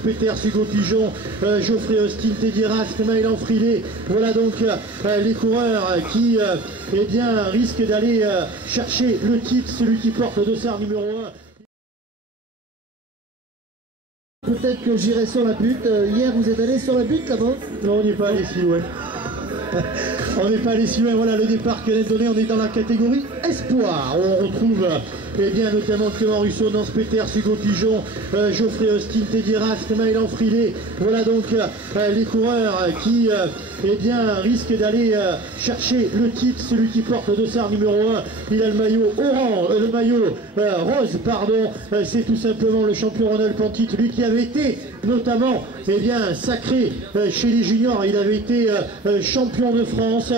Peter, Hugo Pigeon, Geoffrey Austin, Teddy Rast, Maëlan Frilé. Voilà donc les coureurs qui eh bien, risquent d'aller chercher le titre, celui qui porte le dossard numéro 1. Peut-être que j'irai sur la butte. Hier, vous êtes allé sur la butte là-bas? Non, on n'est pas allé si loin. On n'est pas allé si loin. Voilà le départ que l'on a donné. On est dans la catégorie Espoir. On retrouve eh bien, notamment Clément Russo, Nance Peters, Hugo Pigeon, Geoffrey Austin, Teddy Rast, Maëlan Frilé. Voilà donc les coureurs qui eh bien, risquent d'aller chercher le titre, celui qui porte le dossard numéro 1. Il a le maillot orange, le maillot rose, pardon. C'est tout simplement le champion Ronald Pantit, lui qui avait été notamment eh bien, sacré chez les juniors. Il avait été champion de France,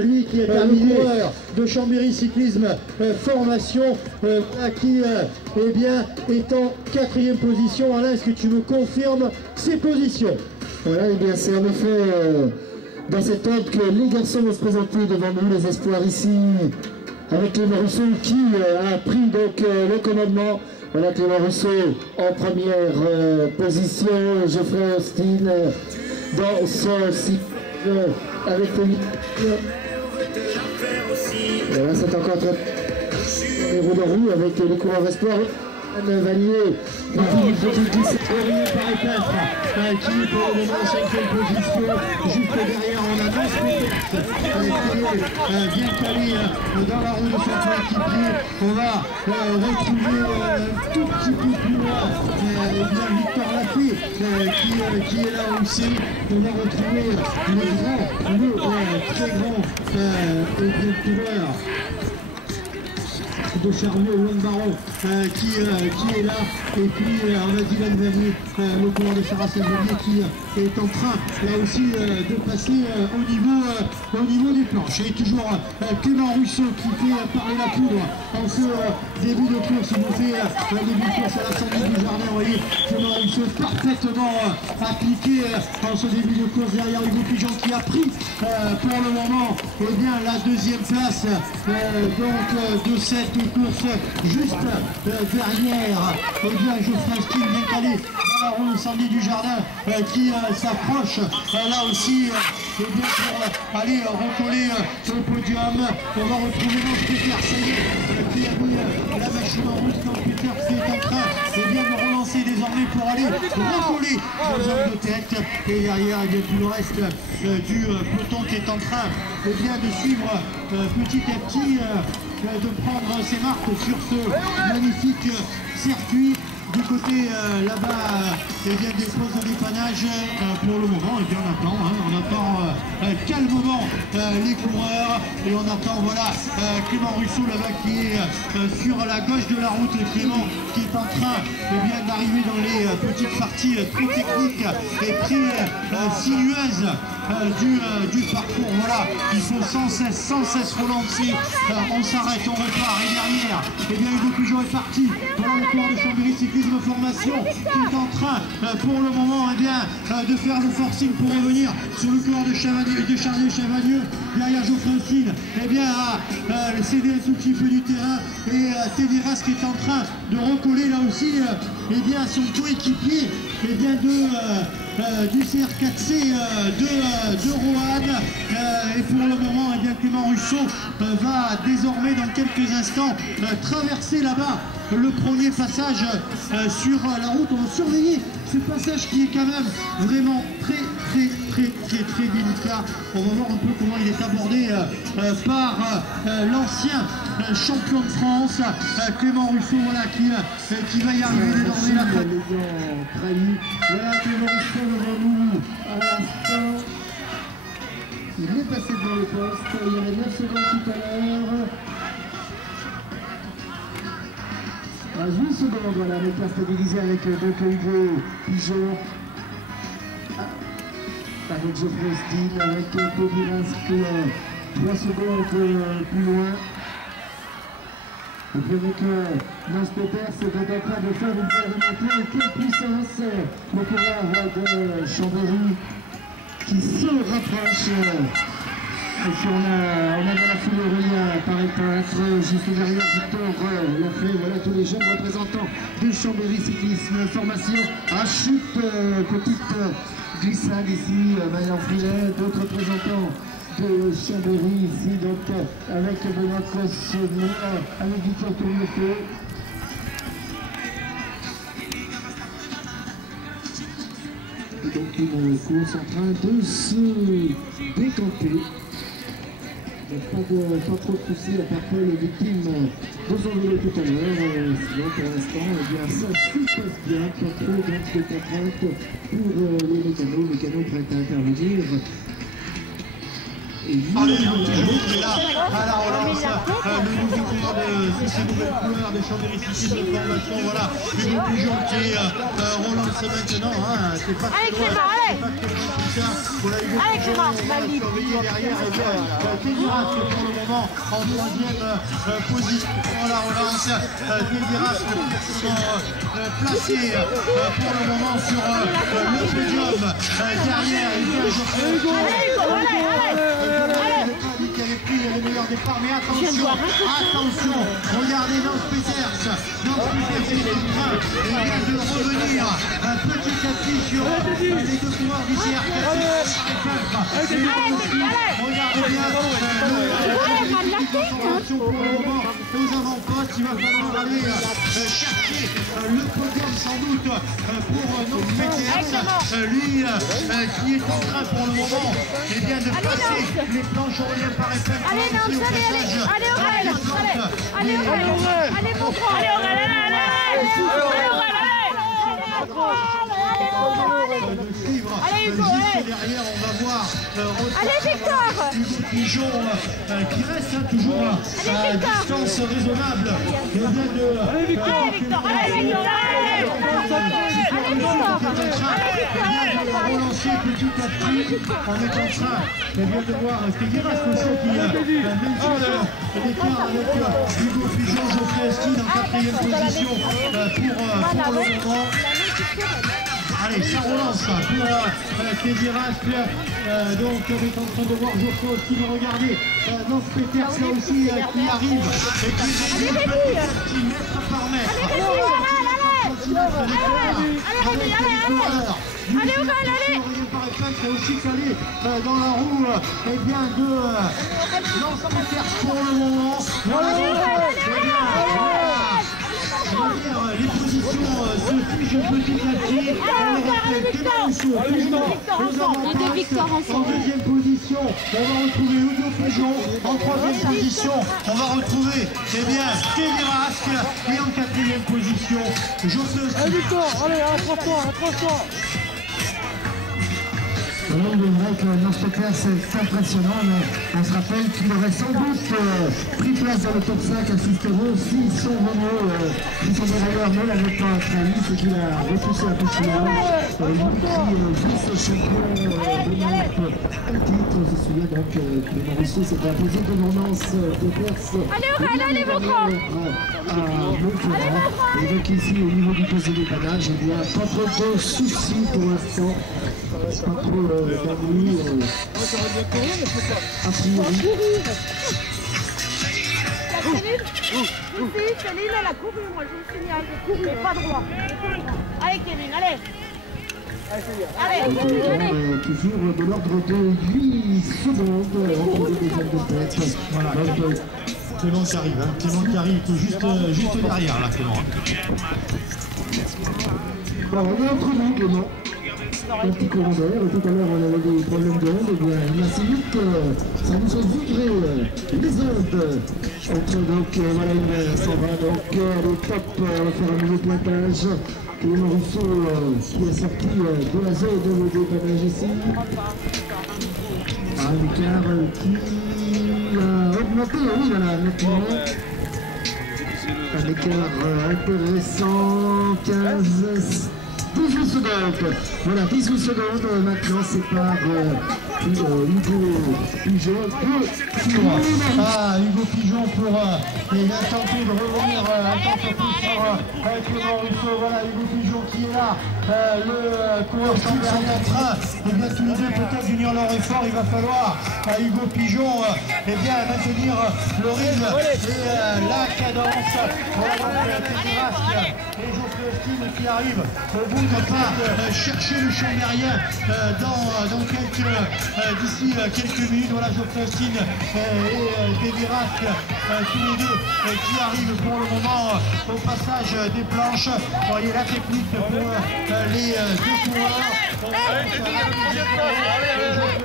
lui qui est terminé de Chambéry Cyclisme Formation, qui eh bien, est en 4e position. Alain, est-ce que tu me confirmes ces positions? Voilà, et bien c'est en effet dans cet ordre que les garçons vont se présenter devant nous, les espoirs ici, avec Clément Russo qui a pris donc le commandement. Voilà Clément Russo en première position, Geoffrey Austin dans son cycle avec Tony. Voilà, c'est encore les roues de roue avec les coureurs espoirs. Vanier, qui pour le moment en 5e position. Juste derrière on a Nance Peters bien calé dans la roue de son coéquipier. On va retrouver un tout petit peu plus loin Victor Lafay qui est là aussi. On va retrouver le très grand coureur de Charmieux, Juan Baron qui est là, et puis on a Dylan Vanier, le coureur de Sarah-Saint-Vanier qui est en train là aussi de passer au niveau des planches. Et toujours Clément Russo qui fait parler la poudre en ce début de course. Il nous fait un début de course à la sortie du jardin. Vous voyez Clément Russo parfaitement appliqué en ce début de course derrière Hugo Pigeon qui a pris pour le moment eh bien, la 2e place donc de cette course. Juste derrière eh bien, Geoffrey Austin bien calé dans la roue incendie du jardin qui s'approche là aussi eh bien, pour aller recoller au podium. On va retrouver Nance Peters, ça y est, qui a mis la machine en route. Nance Peters qui est en train eh bien, de relancer désormais pour aller recoller aux hommes de tête. Et derrière eh bien, tout le reste du peloton qui est en train eh bien, de suivre petit à petit de prendre ses marques sur ce magnifique circuit. Du côté là-bas, eh bien, des postes de dépannage pour le moment, et bien, on attend calmement les coureurs et on attend voilà Clément Russo là-bas qui est sur la gauche de la route. Clément qui est en train eh bien, d'arriver dans les petites parties très techniques et très sinueuses du parcours. Voilà, il faut sans cesse relancer. On s'arrête, on repart et derrière, eh bien, Hugo Pigeon est parti. Voilà le coureur de Chambéry Cyclisme Formation qui est en train pour le moment eh bien, de faire le forcing pour revenir sur le coureur de Charlier Chavagneux. Derrière Geoffrey Austin eh bien, a cédé un tout petit peu du terrain et Teddy Rast qui est en train de recoller là aussi eh bien, son coéquipier eh bien, du CR4C de Roanne. Et pour le moment, eh bien, Clément Russo va désormais dans quelques instants traverser là-bas le premier passage sur la route. On va surveiller ce passage qui est quand même vraiment très délicat. On va voir un peu comment il est abordé par l'ancien champion de France Clément Russo, voilà, qui va y arriver désormais. Voilà Clément Russo devant nous à l'instant. Il est passé devant le poste, il y avait 9 secondes tout à l'heure. 8 secondes, voilà, les places stabilisées avec Hugo Pigeon, avec Geoffrey Austin, avec Teddy Rast 3 secondes plus loin. Vous voyez que Nance Peters est en train de faire une belle remontée. Quelle puissance le coureur de Chambéry qui se rapproche. Et puis on a dans la foulée apparaître juste que derrière Victor l'a fait. Voilà tous les jeunes représentants du Chambéry Cyclisme. Formation à chute, petite glissade ici, Maillard Frilet, d'autres représentants de Chambéry ici, donc avec Benoît Cosson, avec Victor Tourneau. Donc une course en train de se décanter. Pas trop de soucis à part Paul, victime de son vélo tout à l'heure. Sinon pour l'instant, eh bien, ça se passe bien, pas trop de contraintes pour les mécanos prêts à intervenir. Allez, toujours là, à la relance, le nouveau coureur de ces nouvelles couleurs de Chambéry Cyclisme de formation, voilà, Hugo Pigeon qui relance maintenant, c'est pas très loin, c'est pas très loin tout ça, voilà Hugo Pigeon, on va surveiller derrière, et bien, Kédiras pour le moment en troisième position à la relance, Kédiras placé pour le moment sur le podium, derrière, il vient qui avait pris le meilleur départ, mais attention, attention, regardez Nance Peters est en train de revenir petit à petit sur les deux coureurs du CRK. Regardez bien pour le moment aux avant-postes, il va falloir aller chercher le podium sans doute pour Nance Peters, lui qui est en train pour le moment de passer les planches Aurélien par épingle. Allez, non, allez, mon grand, allez, derrière, on va voir allez, Victor, Hugo Pigeon qui reste toujours à distance raisonnable. Allez, Victor, relancer petit à petit. On est en train de voir Kédiras aussi qui maintient l'écart avec Hugo Pigeon, Geoffrey Esquine en quatrième position pour le moment. Allez, ça relance pour Kédiras. Donc on est en train de voir Geoffrey aussi, regardez Nance Peters là aussi qui arrive et qui est mètre par mètre. Allez, c'est aussi calé dans la roue et bien de Nance Peters pour le moment. Les positions se figent petit à petit. En deuxième position, on va retrouver Hugo Pigeon. En troisième position, on va retrouver Kédiras. Et en quatrième position, Geoffrey. Allez, accroche-toi. Alors, il est vrai que Nance Peters c'est impressionnant, mais on se rappelle qu'il aurait sans doute pris place dans le top 5 à Sisteron s'ils sont venus, ils sont derrière, mais n'avaient pas trahi, c'est qu'il a repoussé un peu plus loin. Vice-champion d'Europe, un titre, je me souviens donc que Clément Rousseau s'était imposé devant Nance Peters. Allez, mon grand. Et donc ici, au niveau du poste de dépannage, il n'y a pas trop de soucis pour l'instant. Pas trop d'abus, a priori. Céline, elle a couru, moi je vous signale, j'ai couru, mais pas droit. Allez, Kevin, allez. Allez. Toujours de l'ordre de 8 secondes entre les deux de tête. Voilà, Clément qui arrive, Clément qui arrive juste derrière là, Clément. Alors, on est entre nous, Clément. Un petit courant d'air, tout à l'heure on avait des problèmes de ondes, et bien il a si vite que ça nous a vibré les ondes. Donc voilà, il s'en va, donc le top, on va faire un nouveau pointage. Clément Rousseau qui est sorti de la zone de dépannage ici. Un écart qui a augmenté, oui, voilà, maintenant. Un écart intéressant, 15... 18 secondes. Voilà, 18 secondes. Maintenant, c'est par Hugo Pigeon. Hugo Pigeon pour tenter de revenir un temps sur Clément Rousseau. Voilà Hugo Pigeon qui est là. Le coureur chambérien en train. Et bien tous les deux peut-être d'unir leur effort. Il va falloir à Hugo Pigeon maintenir le rythme et la cadence. Voilà donc et Geoffrey Austin qui arrive au bout de pas chercher le chambérien dans d'ici quelques minutes. Voilà Geoffrey Austin et Teddy Rask tous les deux qui arrivent pour le moment au passage des planches. Vous voyez la technique pour les deux coureurs. Geoffrey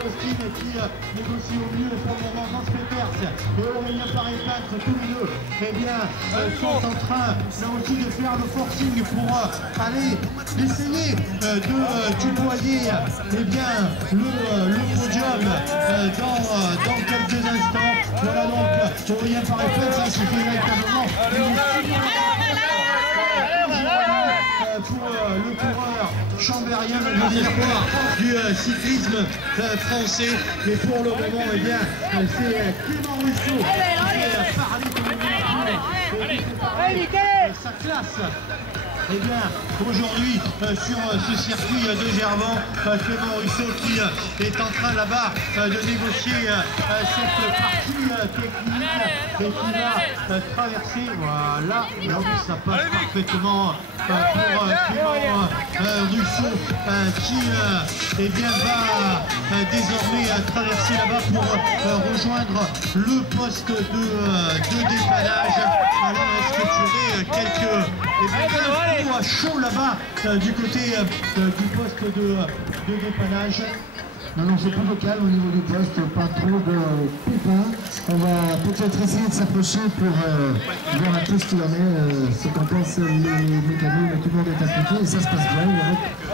Austin qui négocie au mieux pour le moment Hans Peters et Aurélien Paré-Peintre, tous les deux sont en train là aussi de faire le forcing pour aller essayer de tutoyer le podium dans quelques instants. Voilà donc Aurélien Paré-Peintre qui fait véritablement pour le coureur chambérien, le espoir du cyclisme français. Mais pour le moment, c'est Clément Rousseau qui fait parler de sa classe. Aujourd'hui, sur ce circuit de Gervans, Clément Rousseau qui est en train là-bas de négocier cette partie technique et qui va traverser. Voilà, ça passe parfaitement pour Clément Rousseau qui va désormais traverser là-bas pour rejoindre le poste de dépannage. Alors, est-ce que tu aurais quelques chaud là-bas du côté du poste de dépannage? Non, c'est plutôt calme au niveau du poste, pas trop de pépins. On va peut-être essayer de s'approcher pour voir un peu ce qu'il en est, ce qu'en pensent les mécanos. Tout le monde est impliqué et ça se passe bien.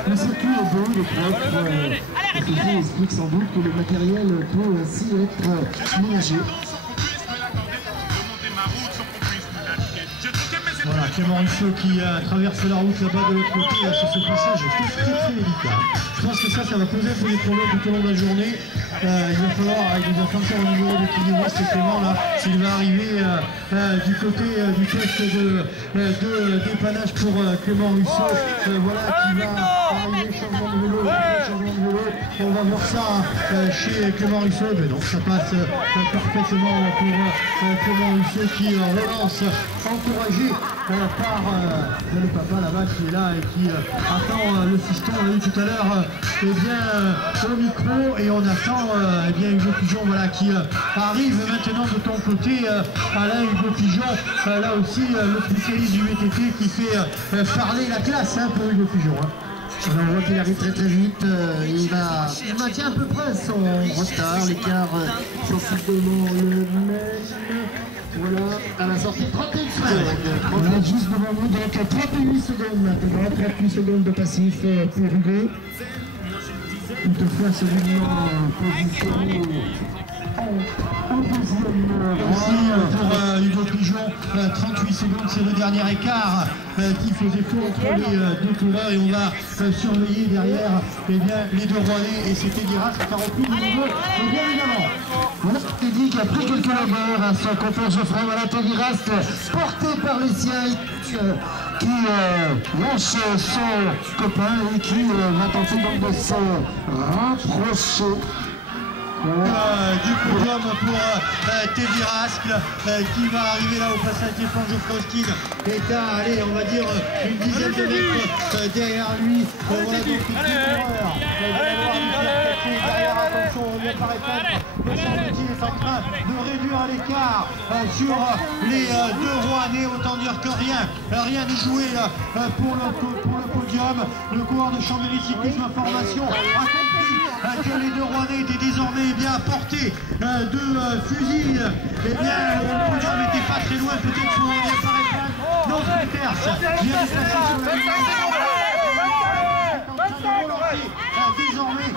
Le circuit est beau, il est propre. Il explique sans doute que le matériel peut aussi être ménagé. Voilà, Clément Rousseau qui traverse la route là-bas de l'autre côté sur ce passage très délicat. Je pense que ça va poser un peu des problèmes tout au long de la journée. Il va falloir, avec des attentions au niveau d'équilibre, c'est Clément là, il va arriver du côté du poste de dépannage pour Clément Rousseau. Voilà, qui va arriver, changement de vélo. On va voir ça chez Clément Rousseau, mais donc ça passe parfaitement pour Clément Rousseau qui relance, encouragé par le papa là-bas qui est là et qui attend le fiston. On l'a eu tout à l'heure au micro et on attend Hugo Pigeon qui arrive maintenant de ton côté. Alain Hugo Pigeon, là aussi le spécialiste du VTT qui fait parler la classe pour Hugo Pigeon. On voit qu'il arrive très vite, il maintient à peu près son retard, l'écart sensiblement le même. Voilà, à la sortie 31 secondes. On est juste devant nous, donc 38 secondes maintenant, 38 secondes de passif pour Hugo. Toutefois, celui-là positionné en deuxième. Pour Hugo Pigeon, 38 secondes, c'est le dernier écart qui faisait faux entre les deux coureurs et on va surveiller derrière les deux Rouennais et c'était Teddy Rask qui a repris le niveau bien évidemment. Voilà, Teddy qui a pris quelques longueurs à son compère Geoffrey. Voilà Teddy Rask porté par les siens qui lâche son copain et qui va tenter donc de se rapprocher. Du podium pour Teddy Rask qui va arriver là au passage des planches de Austin et allez, on va dire une dizaine de mètres derrière lui. Voilà donc une coureur derrière, attention, on vient par répète, le Saint-Denis est en train de réduire l'écart sur les deux Rouennais, autant dire que rien n'est joué pour le podium. Le coureur de Chambéry Cyclisme Information a compris que les deux Rouennais étaient désormais à portée de fusil. Le podium n'était pas très loin, peut-être qu'on vient par répète. Non, Peters vient de passer sur la ligne. désormais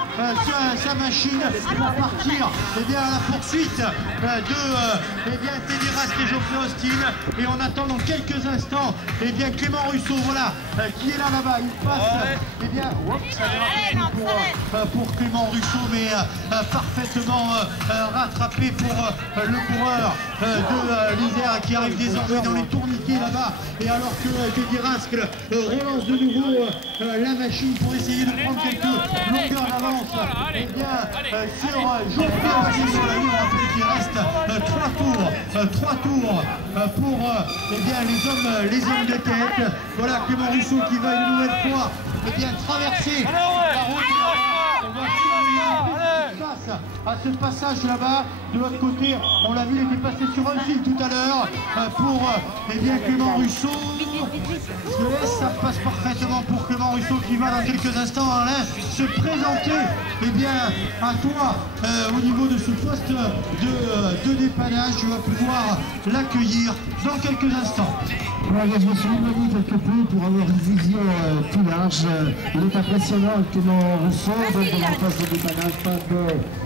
sa machine pour partir à la poursuite de Teddy Rask et Geoffrey Austin. Et on attend dans quelques instants Clément Russo, voilà, qui est là-bas. Il passe, pour Clément Russo, mais parfaitement rattrapé pour le coureur de l'Isère qui arrive désormais dans les tourniquets là-bas. Et alors que Teddy Rask relance de nouveau la machine pour essayer de prendre quelques longueurs d'avance sur Geoffrey Austin sur la ligne. On rappelle qu'il reste 3 tours pour les hommes de tête. Voilà Clément Russo qui va une nouvelle fois traverser la route. Face à ce passage là-bas, de l'autre côté, on l'a vu, il était passé sur un fil tout à l'heure pour Clément Russo. Ça passe parfaitement pour Clément Russo qui va dans quelques instants, Alain, se présenter à toi au niveau de ce poste de dépannage. Tu vas pouvoir l'accueillir dans quelques instants. Voilà, je me suis éloigné quelque peu pour avoir une vision plus large. Il est impressionnant, Clément Russo, donc dans la phase de dépannage, pas de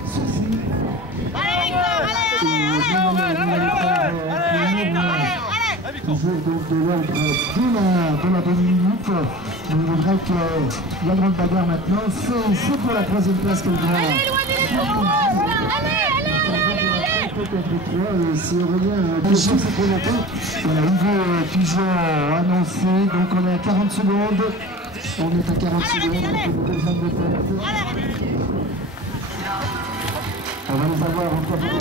soucis. Il joue donc de l'ordre de la demi-minute. Mais il est vrai que la grande bagarre maintenant, c'est pour la troisième place qu'elle doit. C'est Aurélien qui s'est présenté. Voilà, Hugo Pigeon annoncé. Donc on est à 40 secondes. On est à 40 secondes. Donc les hommes de tête. On va les avoir encore dans la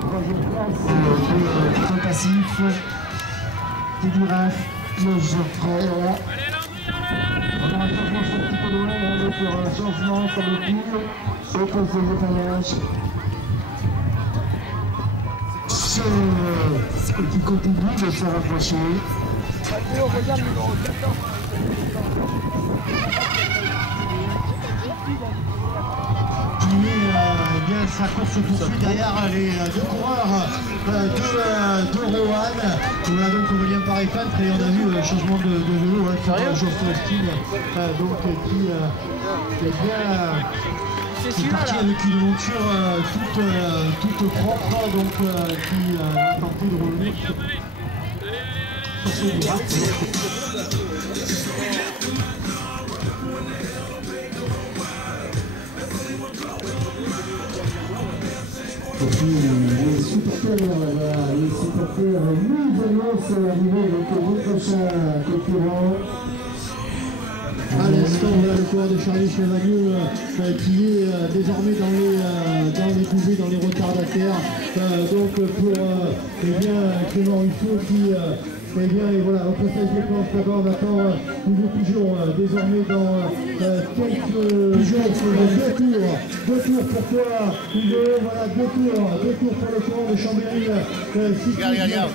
troisième place de passif. Teddy Rask, Geoffrey, voilà. On a un changement sur un petit peu de loin, donc il y aura un changement, ça me dit, au poste de dépannage. Qui continue de se rapprocher. Sa course se poursuit derrière les deux coureurs de Roanne. Voilà donc Aurélien Paré-Peintre et on a vu le changement de vélo pour Geoffrey Austin qui est parti avec une monture toute propre, donc qui a tenté de revenir sur son droit. Et puis les supporters nous annoncent l'arrivée du prochain concurrent. À l'instant, voilà le coureur de Charlie Chevalier qui est désormais dans les couvées, dans les retardataires. Donc pour Clément Russo qui et voilà, au passage des planches là-bas, on attend Hugo Pigeon désormais dans quelques jours. Deux tours pour toi, Hugo, voilà, deux tours pour le courant de Chambéry. Regardez derrière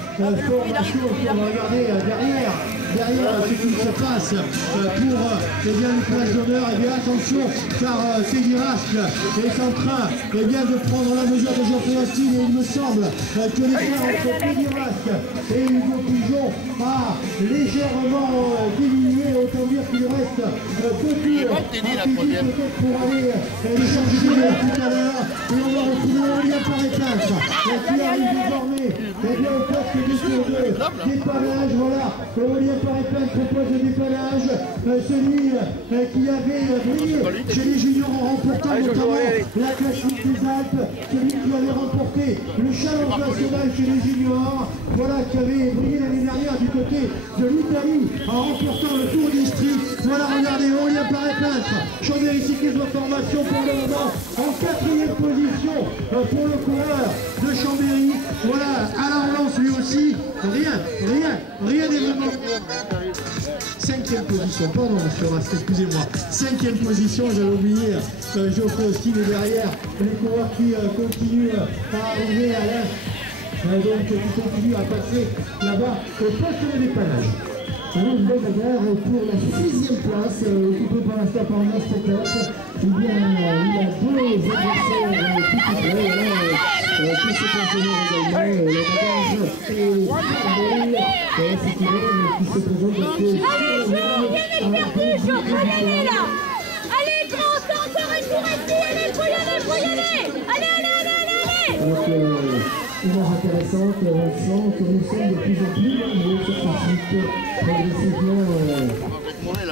ce qui se passe pour les places d'honneur. Et bien attention, car Teddy Rask est en train de prendre la mesure de Geoffrey Austin et il me semble que l'écart entre Teddy Rask et Hugo Pigeon a légèrement diminué, autant dire qu'il reste deux tours peut-être pour aller les changer tout à l'heure. Et on va retrouver Aurélien Paré-Peintre qui arrive désormais au poste de dépannage. Voilà, Aurélien Paré-Peintre propose le dépannage, celui qui avait brillé chez les juniors en remportant notamment la classique des Alpes, celui qui avait remporté le challenge national chez les juniors, voilà, qui avait brillé l'année dernière du côté de l'Italie en remportant le Tour d'Istrie. Voilà, regardez, Aurélien Paré-Peintre, Chambéry cyclisme de formation pour le moment en 4e position pour le coureur de Chambéry. Voilà, à la relance lui aussi, rien d'événement. 5e position, pardon monsieur Rask, excusez-moi. 5e position, j'avais oublié Geoffrey Austin et derrière les coureurs qui continuent à arriver à l'est. Donc qui continuent à passer là-bas au poste de dépannage. Une belle bagarre pour la 6e place, occupée pour l'instant par Nastetov. Il y a deux adversaires tout près. qui se contenir également le bagage et c'est qui se présente donc allez, grand, encore une pour ici, allez, faut y aller, allez, donc image intéressante, on sent que nous sommes de plus en plus nombreux sur ce site, progressivement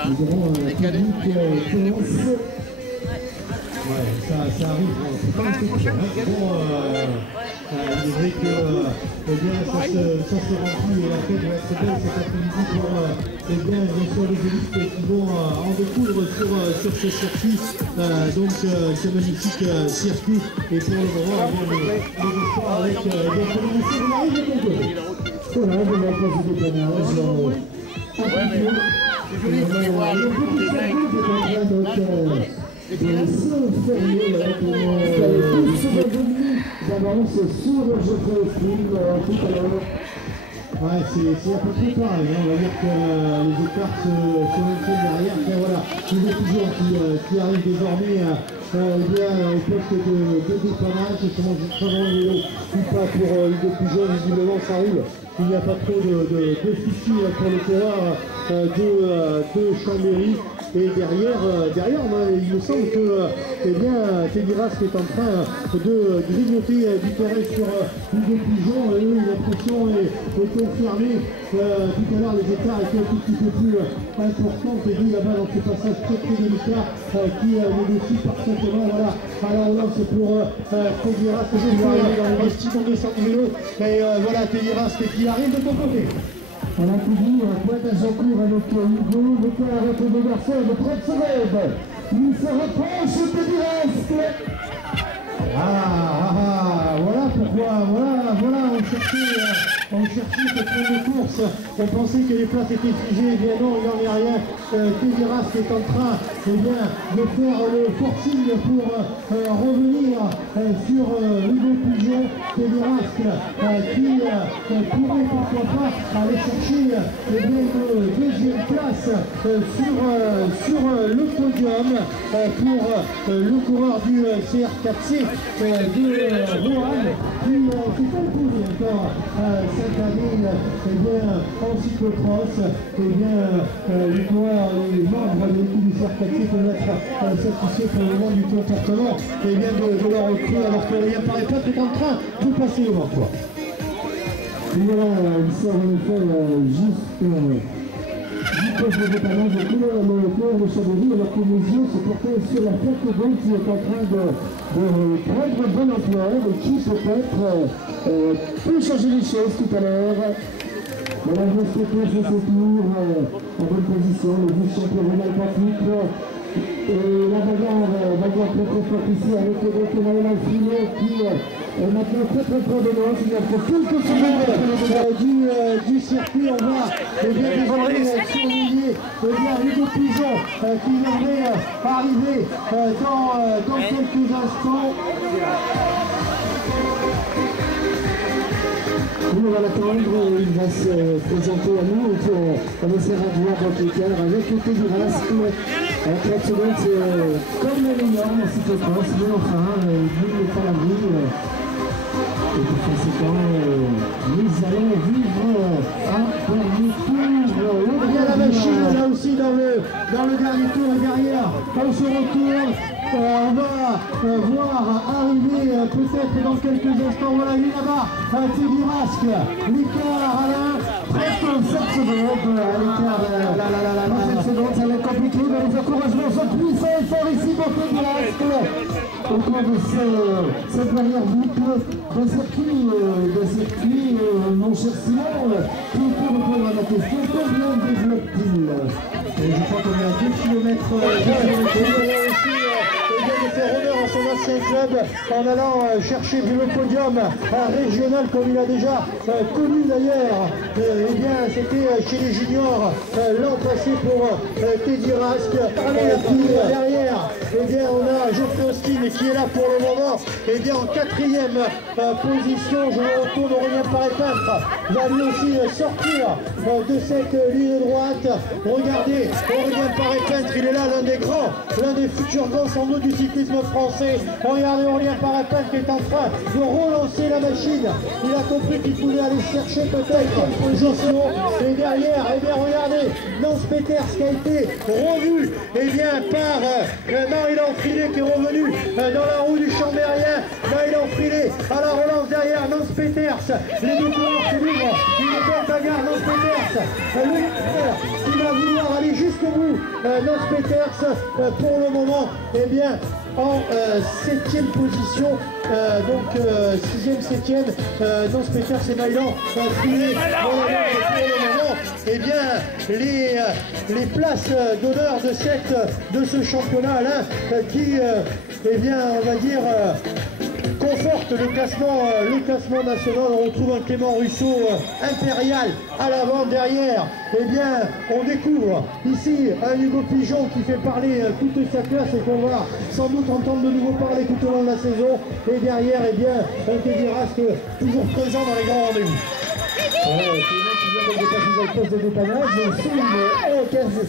nous aurons un public commence. Ouais, ça arrive. C'est pas un peu cher. Bon, il est vrai que eh bien, ça se remplit et la fête va être belle cet après-midi pour eh bien, sur les élites qui vont en découdre sur ce circuit. Donc ce magnifique circuit. Et pour le moment, eh bien, les histoires avec les communautés de Marie de Congo. Voilà, je vais passer des panaches. C'est joli, tu peux voir le petit de se fermer d'avance sur je fais tout à l'heure. Ouais, c'est à peu près pareil, hein. On va dire que les écarts se maintiennent derrière. Mais voilà, les étudiants qui arrivent désormais bien au poste de dépannage, comment je travaille les vélos ou pas pour les deux plus jeunes, visiblement ça roule. Il n'y a pas trop de soucis pour le terrain de Chambéry. Et derrière il me semble que eh bien, Teddy Rask est en train de grignoter du terrain sur Hugo Pigeon. Et l'impression est confirmée. Tout à l'heure, les écarts étaient un tout petit peu plus importants. Teddy là-bas dans ce passage très délicat qui négocie parfaitement. Voilà, alors là c'est pour Teddy Rask qui va arriver dans les vestiges de descente vélo. Et voilà, Teddy Rask qui arrive de ton côté. On a toujours un pointage en cours avec Hugo, le temps avec le garçon de 30 secondes. Il se rapproche de Rask. Voilà pourquoi, voilà, on cherchait cette fin de course, on pensait que les places étaient figées, eh bien non, il n'en est rien. Teddy Rask est en train de faire le forcing pour revenir sur Hugo Pigeon. Teddy Rask qui pourrait pourquoi pas aller chercher une deuxième place sur le podium pour le coureur du CR4C de Rohan qui s'est imposé encore cette année en cyclocross. Les coureurs, les membres de l'équipe du CR4C peuvent être satisfaits pour le moment du comportement de leur recrue, alors que rien paraît pas tout en train de passer devant toi. Voilà, il sort en effet juste le dépannage de couleur le cœur de Chambéry, alors que mes yeux se portaient sur la fête qui est en train de prendre bonne ampleur et qui peut-être peut changer les choses tout à l'heure. Voilà, je vais fait ce tour en bonne position, le vice-champion Ronald Patrick. Et la bagarre très forte ici avec Emmanuel Alfino qui est maintenant très près de nous. Il y a quelques secondes du circuit, on voit désormais surveiller Hugo Pigeon qui devrait arriver dans quelques instants. On va l'attendre, il va se présenter à nous, on essaiera de voir votre écart avec Teddy Rask. 30 secondes, c'est comme l'énorme en cyclocross, mais enfin, il n'est pas la vie. Et par conséquent, nous allons vivre un dernier tour. Il y a la machine là aussi dans le dernier tour et derrière, on se retourne. On va voir arriver peut-être dans quelques instants. Voilà, lui là-bas, Teddy Rask, l'écart Alain, presque 7 secondes. L'écart, 7 secondes, ça va être compliqué, mais les encouragements sont puissants et forts ici pour Teddy Rask. Au cours de cette dernière boucle d'un circuit, mon cher Simon, qui peut répondre à ma question, combien développe-t-il? Je crois qu'on est à 2 km de faire honneur à son ancien club en allant chercher le podium régional comme il a déjà connu d'ailleurs. Eh bien, c'était chez les juniors l'an passé pour Teddy Rask. Derrière, eh bien, on a Geoffrey Austin qui est là pour le moment, eh bien, en 4e position. Je me retourne, Aurélien Paré-Peintre va lui aussi sortir de cette ligne droite. Regardez, Aurélien Paré-Peintre, il est là, l'un des grands, l'un des futurs grands sans doute du cyclisme français. Regardez Aurélien Paré-Peintre qui est en train de relancer la machine. Il a compris qu'il pouvait aller chercher peut-être une position. Et derrière, eh bien, regardez, Nance Peters qui a été revu, eh bien, par Marie-Laure Frillet qui est revenu dans la roue du Chambérien. Marie-Laure Frillet à la relance derrière, Nance Peters. Les deux coureurs se livrent une belle bagarre. Nance Peters, le leader qui va vouloir aller jusqu'au bout. Nance Peters, pour le moment, eh bien, en 7e position, donc 6e, 7e, Nance Peters et Maïlan Frillet. Pour le moment, eh bien, les places d'honneur de ce championnat, Alain, qui, eh bien, on va dire, conforte le classement national. On retrouve un Clément Russo impérial à l'avant, derrière. Eh bien, on découvre ici un Hugo Pigeon qui fait parler toute sa classe et qu'on va sans doute entendre de nouveau parler tout au long de la saison. Et derrière, eh bien, un Teddy Rask toujours présent dans les grands rendez-vous. Le poste de dépannage,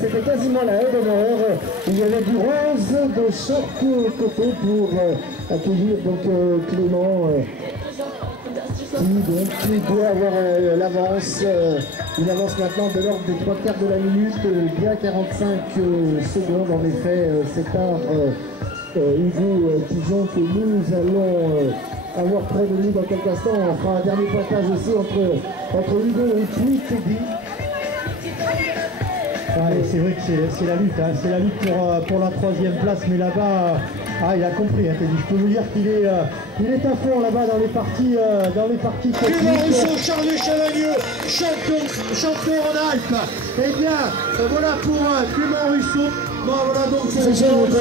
c'était quasiment la haie d'honneur. Il y avait du rose de chaque côté pour accueillir donc Clément qui doit avoir l'avance. Une avance maintenant de l'ordre des 3/4 de la minute, bien 45 secondes en effet sépare Hugo Pigeon que nous allons avoir près de nous dans quelques instants. On fera un dernier pointage aussi entre Hugo et puis Teddy. Ouais, c'est vrai que c'est la lutte, hein. C'est la lutte pour la 3e place, mais là-bas, il a compris, hein, Teddy. Je peux vous dire qu'il est à fond là-bas dans les parties techniques. Clément Russo, Charles Chevalier, champion en Alpes. Eh bien, voilà pour Clément Russo. Bon, voilà donc c'est Clément Russo.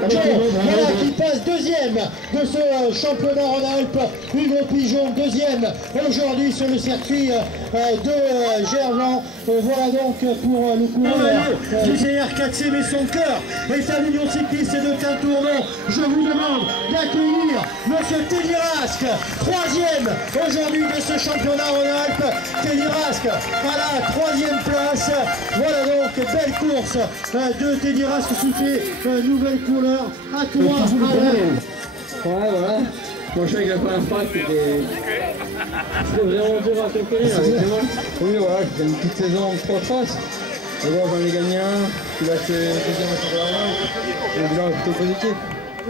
Voilà qui passe 2e de ce championnat en Alpes. Hugo Pigeon 2e aujourd'hui sur le circuit de Gerland. Voilà donc pour le coureur du GR4C, mais son cœur est à l'Union cycliste et de Quintournon. Je vous demande d'accueillir monsieur Teddy Rask, 3e aujourd'hui de ce championnat en Alpes. Teddy Rask à la 3e place. Voilà donc belle course de Teddy Rask qui fait nouvelle couleur. À toi, Alain. Ouais, voilà. Moi, je sais que la première fois, c'était vraiment dur à conquérir avec moi. Oui, voilà, j'ai fait une petite saison en 3 traces. Mais bon, j'en ai gagné un. Puis là, c'est deuxième sur la main. Le bilan est plutôt positif.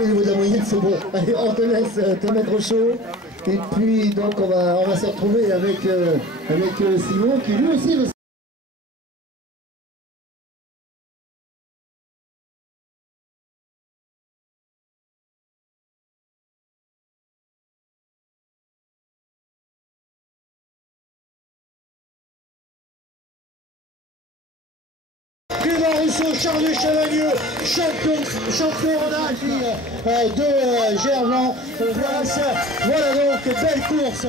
Au niveau de la moyenne, c'est bon. Allez, on te laisse te mettre au chaud. Et puis, donc, on va se retrouver avec Simon qui lui aussi veut. Clément Russo, Charles Chevalier, champion en Alpes de Gerland. Voilà donc belle course.